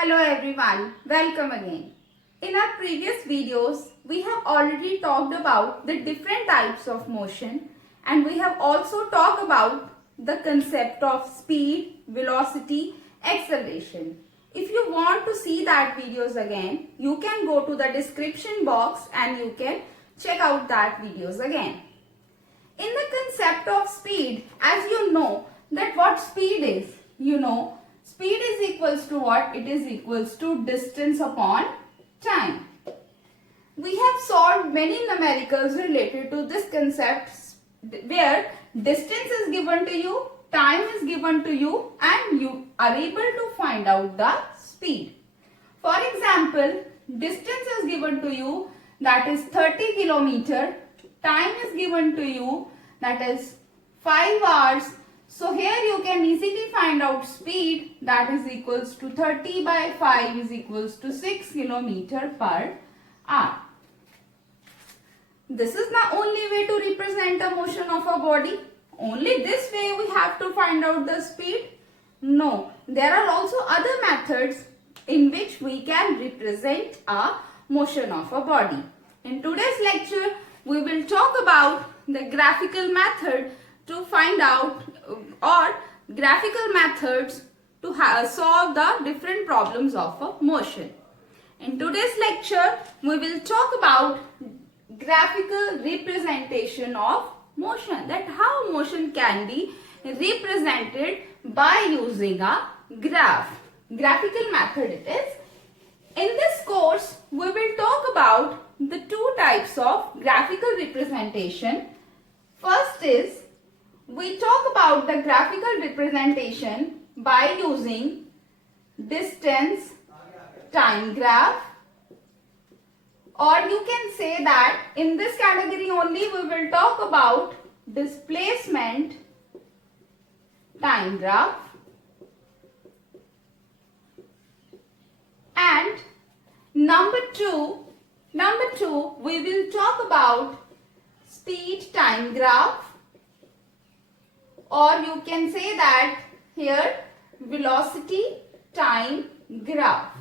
Hello everyone, welcome again. In our previous videos, we have already talked about the different types of motion and we have also talked about the concept of speed, velocity, acceleration. If you want to see that videos again, you can go to the description box and you can check out that videos again. In the concept of speed, as you know that what speed is, speed is equals to what? It is equals to distance upon time. We have solved many numericals related to this concept where distance is given to you, time is given to you and you are able to find out the speed. For example, distance is given to you, that is 30 kilometer. Time is given to you, that is 5 hours. So here you can easily find out speed, that is equals to 30 by 5 is equals to 6 kilometer per hour. This is the only way to represent the motion of a body. Only this way we have to find out the speed? No, there are also other methods in which we can represent a motion of a body. In today's lecture, we will talk about the graphical method to find out or graphical methods to solve the different problems of a motion. In today's lecture, we will talk about graphical representation of motion, that how motion can be represented by using a graph. Graphical method it is. In this course, we will talk about the two types of graphical representation. First is, we talk about the graphical representation by using distance time graph, or you can say that in this category only we will talk about displacement time graph, and number two we will talk about speed time graph, or you can say that here velocity time graph.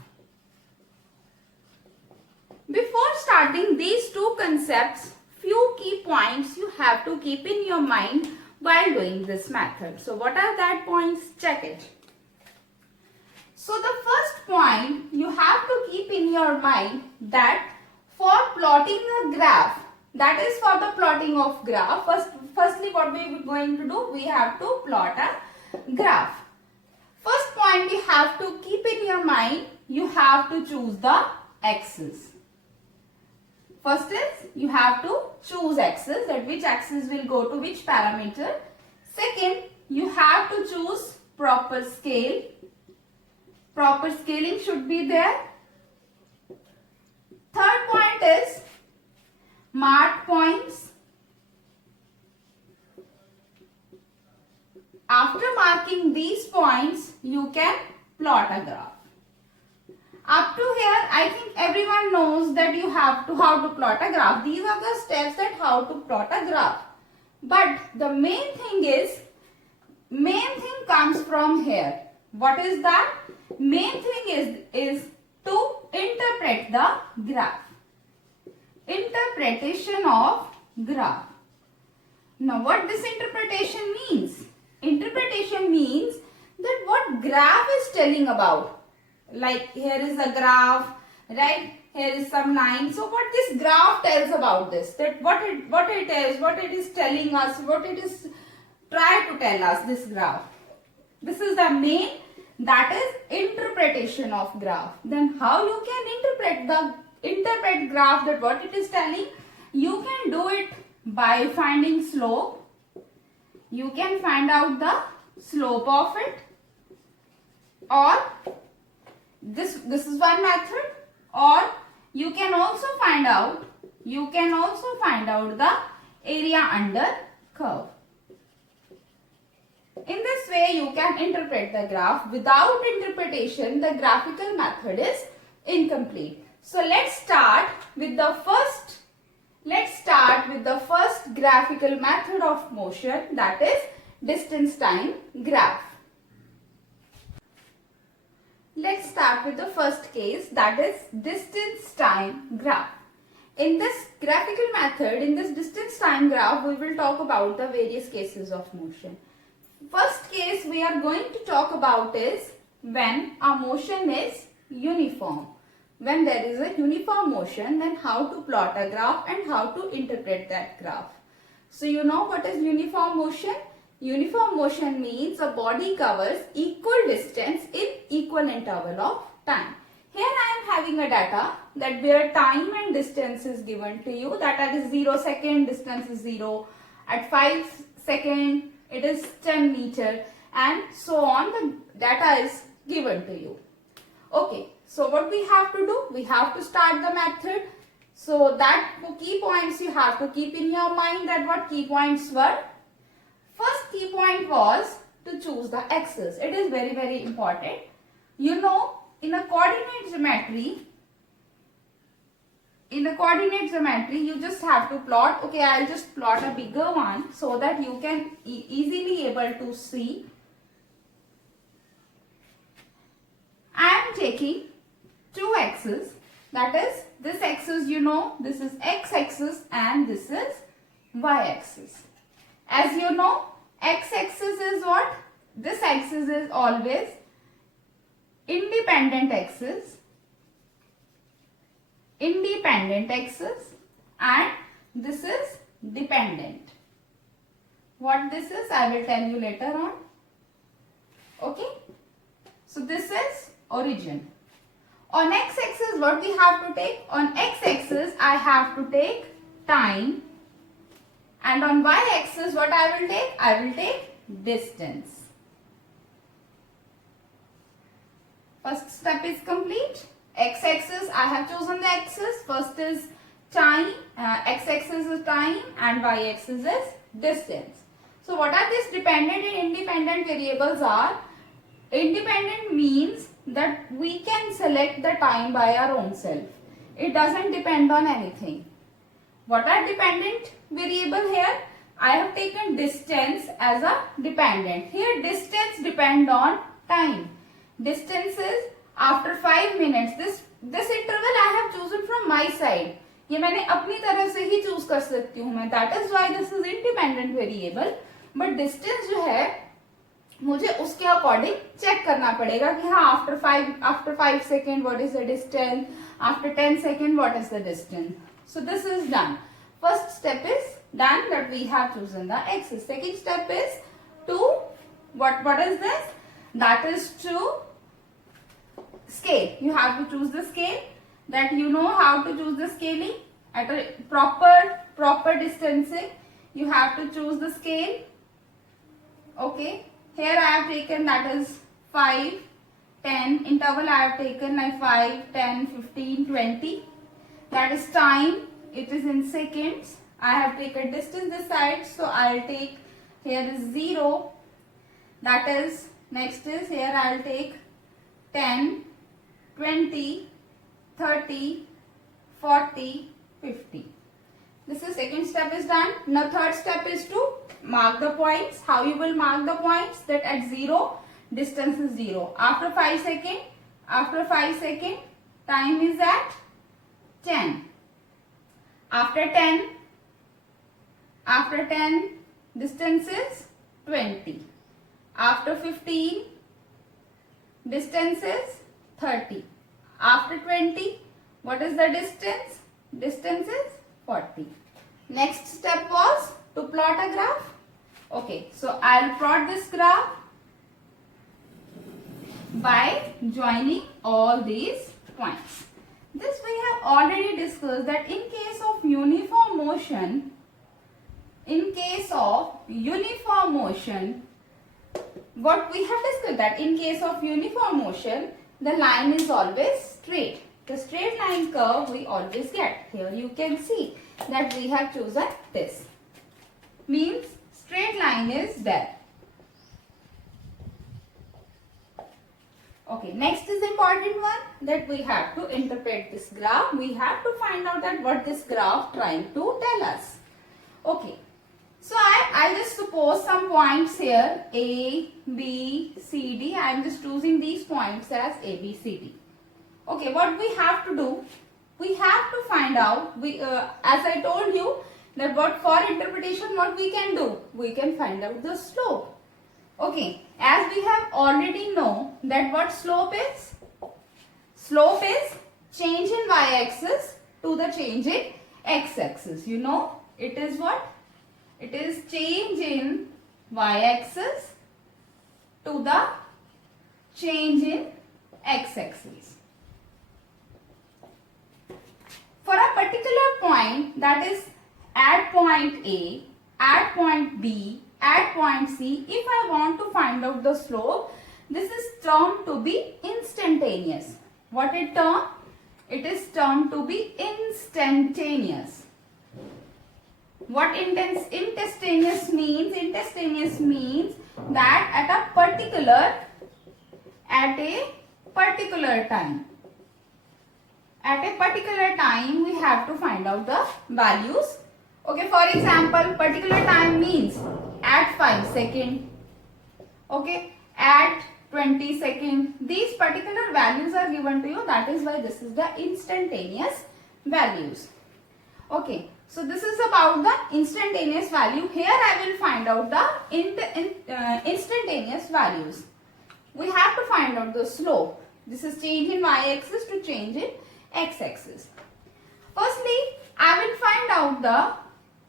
Before starting these two concepts, few key points you have to keep in your mind while doing this method. So what are that points? Check it. So the first point you have to keep in your mind that for plotting a graph, that is for the plotting of graph, firstly what we are going to do, we have to plot a graph. First point we have to keep in your mind, you have to choose the axis. First is you have to choose axis, that which axis will go to which parameter. Second, you have to choose proper scale. Proper scaling should be there. Third point is mark points. After marking these points, you can plot a graph. Up to here, I think everyone knows that you have to how to plot a graph. These are the steps that how to plot a graph. But the main thing comes from here. What is that? Main thing is to interpret the graph. Interpretation of graph. Now what this interpretation means? Interpretation means that what graph is telling about. Like here is a graph, right? Here is some line. So what this graph tells about this, that what it is telling us, what it is try to tell us, this graph. This is the main, that is interpretation of graph. Then how you can interpret graph, that what it is telling? You can do it by finding slope. You can find out the slope of it, or this is one method, or you can also find out the area under curve. In this way you can interpret the graph. Without interpretation, the graphical method is incomplete. So let's start with the first graphical method of motion, that is distance time graph. Let's start with the first case, that is distance time graph. In this graphical method, in this distance time graph, we will talk about the various cases of motion. First case we are going to talk about is when a motion is uniform. When there is a uniform motion, then how to plot a graph and how to interpret that graph. So you know what is uniform motion? Uniform motion means a body covers equal distance in equal interval of time. Here I am having a data that where time and distance is given to you. That is 0 second, distance is 0. At 5 second, it is 10 meter, and so on. The data is given to you. Okay, so what we have to do? We have to start the method. So that key points you have to keep in your mind, that what key points were. First key point was to choose the axis. It is very, very important. You know, in a coordinate geometry, you just have to plot. Okay, I'll just plot a bigger one so that you can easily able to see. I am taking two axes. That is, this axis, you know, this is x-axis and this is y-axis. As you know, x-axis is what? This axis is always independent axis, and this is dependent. What this is, I will tell you later on. Okay, so this is origin. On x-axis, what we have to take? On x-axis, I have to take time, and on y-axis, what I will take? I will take distance. First step is complete. X-axis, I have chosen the axis. First is time, x-axis is time, and y-axis is distance. So what are these dependent and independent variables are? Independent means that we can select the time by our own self. It doesn't depend on anything. What are dependent variable here? I have taken distance as a dependent. Here distance depend on time. Distance is after 5 minutes. This interval I have chosen from my side. ये मैंने अपनी तरफ से ही choose कर सकती हूँ मैं. That is why this is independent variable. But distance जो है मुझे उसके अकॉर्डिंग चेक करना पड़ेगा कि हाँ after 5 second what is the distance, after 10 second what is the distance. So this is done. First step is done, that we have chosen the axis. Second step is to what is this? That is to scale. You have to choose the scale. That you know how to choose the scaling at a proper distancing. You have to choose the scale. Okay. Here I have taken, that is 5, 10. Interval I have taken like 5, 10, 15, 20. That is time. It is in seconds. I have taken distance this side. So I will take, here is 0. That is, next is, here I will take 10, 20, 30, 40, 50. This is second step is done. Now third step is to mark the points. How you will mark the points? That at 0, distance is 0. After 5 second, time is at 10. After 10, distance is 20. After 15, distance is 30. After 20, what is the distance? Distance is 40. Next step was to plot a graph. Okay, so I'll plot this graph by joining all these points. This we have already discussed, that in case of uniform motion, what we have discussed, that in case of uniform motion, the line is always straight. The straight line curve we always get. Here you can see that we have chosen this. Means straight line is there. Okay, next is important one, that we have to interpret this graph. We have to find out that what this graph trying to tell us. Okay, So I just suppose some points here A, B, C, D. I am just choosing these points as A, B, C, D. Okay, what we have to do? We have to find out, as I told you, that what for interpretation what we can do? We can find out the slope. Okay, as we have already know that what slope is? Slope is change in y-axis to the change in x-axis. You know, it is what? It is change in y-axis to the change in x-axis. For a particular point, that is at point A, at point B, at point C, if I want to find out the slope, this is termed to be instantaneous. What it termed? It is termed to be instantaneous. What instantaneous means? Instantaneous means that at a particular time. At a particular time, we have to find out the values. Okay, for example, particular time means at 5 seconds, okay, at 20 seconds. These particular values are given to you. That is why this is the instantaneous values. Okay, so this is about the instantaneous value. Here I will find out the instantaneous values. We have to find out the slope. This is change in y-axis to change in x-axis. Firstly, I will find out the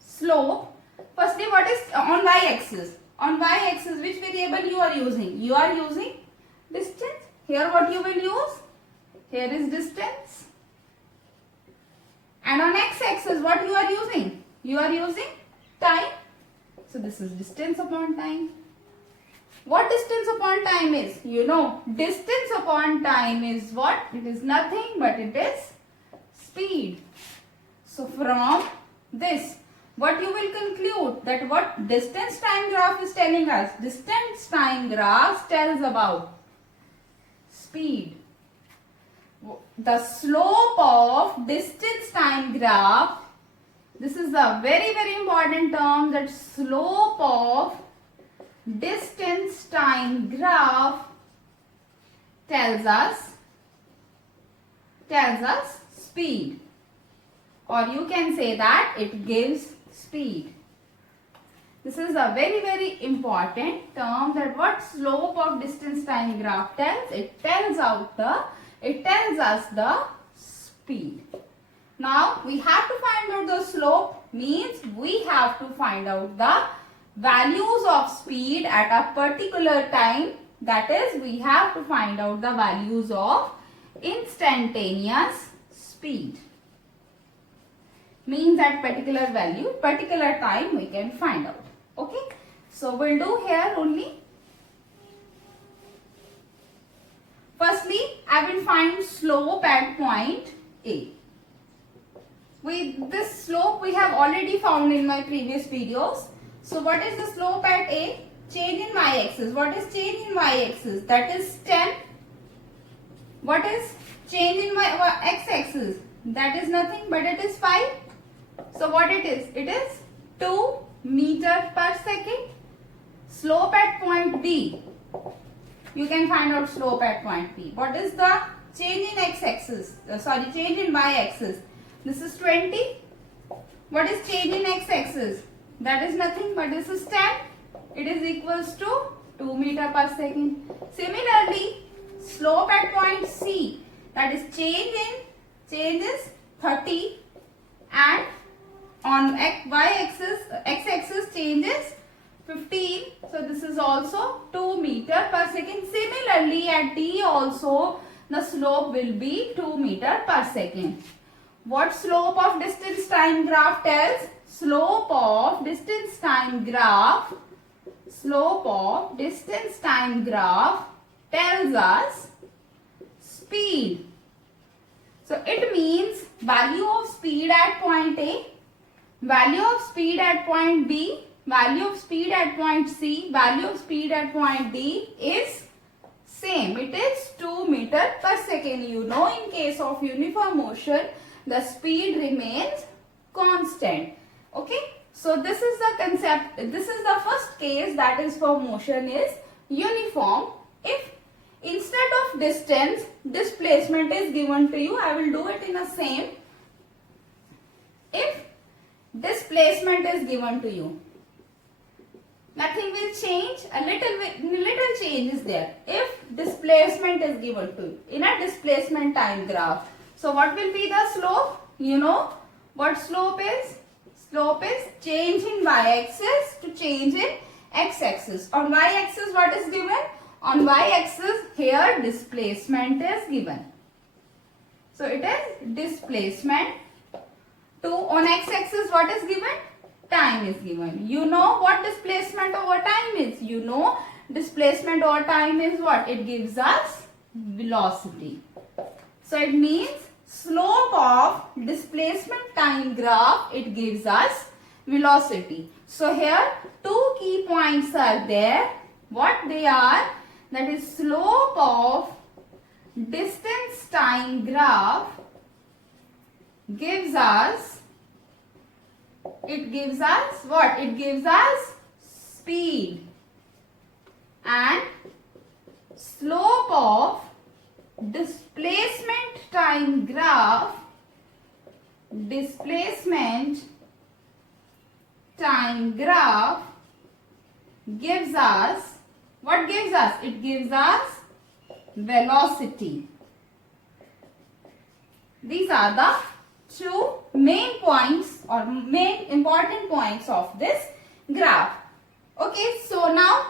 slope. Firstly, what is on y-axis? On y-axis, which variable you are using? You are using distance. Here what you will use? Here is distance. And on x-axis, what you are using? You are using time. So this is distance upon time. What distance upon time is? You know, distance upon time is what? It is nothing but it is speed. So from this, what you will conclude? That what distance time graph is telling us? Distance time graph tells about speed. The slope of distance time graph, this is a very, very important term, that slope of distance time graph tells us speed, or you can say that it gives speed. This is a very, very important term, that what slope of distance time graph tells? It tells us the speed. Now we have to find out the slope, means we have to find out the values of speed at a particular time. That is, we have to find out the values of instantaneous speed. Means at particular value, particular time we can find out. Okay. So we'll do here only. Firstly, I will find slope at point A. With this slope we have already found in my previous videos. So what is the slope at A? Change in y-axis. What is change in y-axis? That is 10. What is change in x-axis? That is nothing but it is 5. So what it is? It is 2 meter per second. Slope at point B. You can find out slope at point B. What is the change in x-axis? Change in y-axis. This is 20. What is change in x-axis? That is nothing but this is 10. It is equals to 2 meter per second. Similarly, slope at point C, that is change is 30, and on x-axis change is 15. So this is also 2 meter per second. Similarly, at D also the slope will be 2 meter per second. What slope of distance time graph tells? Slope of distance time graph tells us speed. So it means value of speed at point A, value of speed at point B, value of speed at point C, value of speed at point D is same. It is 2 meter per second. You know, in case of uniform motion, the speed remains constant. Okay. So this is the concept, this is the first case, that is for motion is uniform. If instead of distance, displacement is given to you, I will do it in the same. If displacement is given to you, nothing will change, a little change is there. If displacement is given to you in a displacement time graph, so what will be the slope? You know what slope is? Slope is change in y-axis to change in x-axis. On y-axis what is given? On y-axis here displacement is given. So it is displacement. To on x-axis what is given? Time is given. You know what displacement over time is? You know displacement over time is what? It gives us velocity. So it means slope of displacement time graph, it gives us velocity. So here two key points are there. What they are? That is slope of distance time graph gives us, it gives us what? It gives us speed. And slope of displacement time graph, displacement time graph gives us, what gives us? It gives us velocity. These are the two main points or main important points of this graph. Okay, so now